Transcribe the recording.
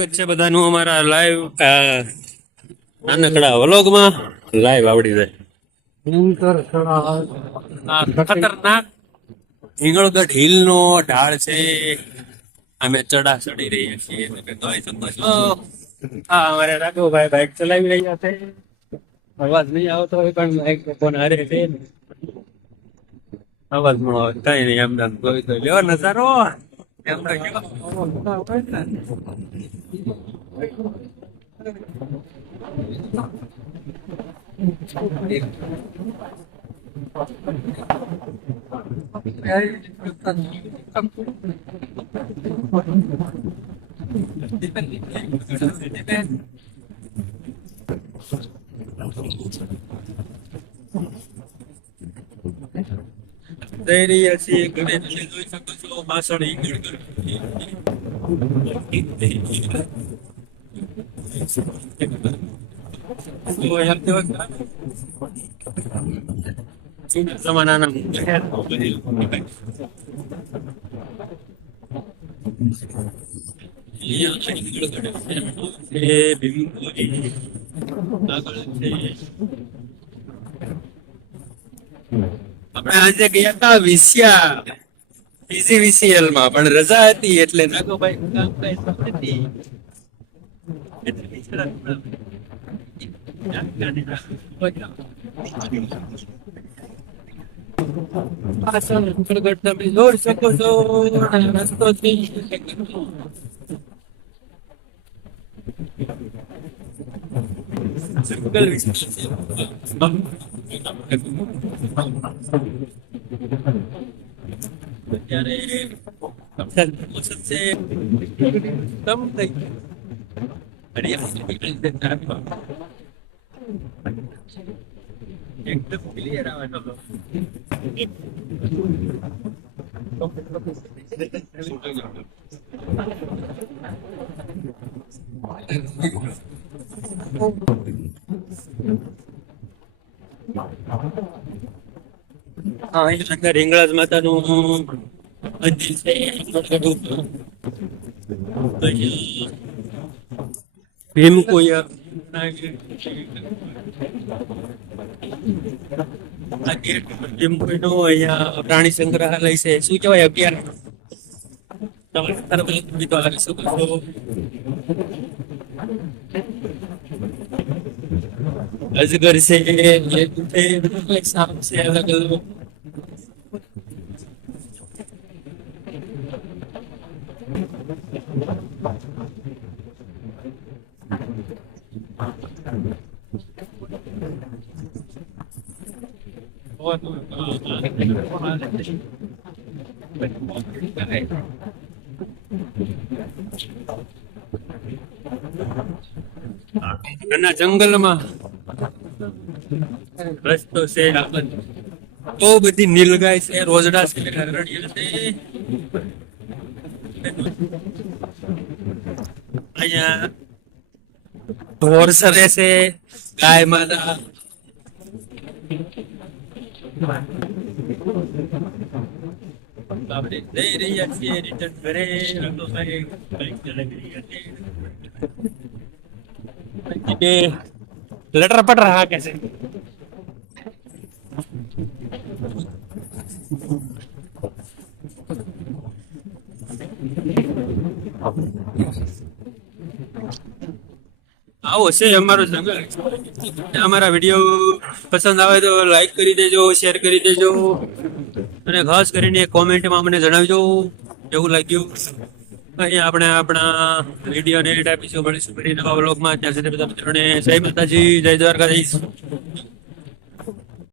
સ્વાગત છે બધાનું અમારા લાઈવ નાનકડા વ્લોગમાં. લાઈવ આવડી જાય. ખતરનાક હિંગળગઢ હિલ નો ઢાળ છે. અમે ચડી રહ્યા છીએ. તમે જોઈ શકો છો. હા, અમારે રાઘવભાઈ બાઇક ચલાવી રહ્યા છે. અવાજ નહીં આવતો હોય પણ બાઇક ફોન હારે છે. અવાજ નો આવે કઈ નહીં. એમ જોઈ તો લેવો નજારો. એમ જઈ રહ્યા છીએ ઘરે. તમે જોઈ શકો છો પાછળ જમાનાના આપણે આજે ગયા હતા વિસિયા PGVCL માં, પણ રજા હતી એટલે નાગોભાઈ કામ કઈ નથી. તમે જોઈ શકો છો રસ્તો એકદમ ક્લિયર આવવાનો. અંદર હિંગળાજ માતાનું મંદિર છે. ભીમકોયા ભીમકોયનો અહીંયા પ્રાણી સંગ્રહાલય છે. શું કહેવાય અભયારણ્ય. અજગર છે, સાપ છે, અલગ અલગ. ઘણા જંગલમાં રસ્તો છે. બહુ બધી નીલગાય છે, રોજડા છે, હરડિયા છે. અહીંયા ઢોર સરે છે, ગાય માતા. આપણે જઈ રહ્યા છીએ રિટર્ન ઘરે. લટર પટર હાકે છે. આવો છે અમારો જંગલ. અમારા વિડીયો પસંદ આવે તો લાઈક કરી દેજો, શેર કરી દેજો, અને ખાસ કરીને કોમેન્ટમાં મને જણાવજો કેવું લાગ્યું. અહીંયા આપણે આપણા વિડીયો ને એડિટ આપીશું. મળીશું ફરી નવા વ્લોગમાં. ત્યાં સુધી બધા મિત્રોને જય માતાજી, જય દ્વારકાધીશ.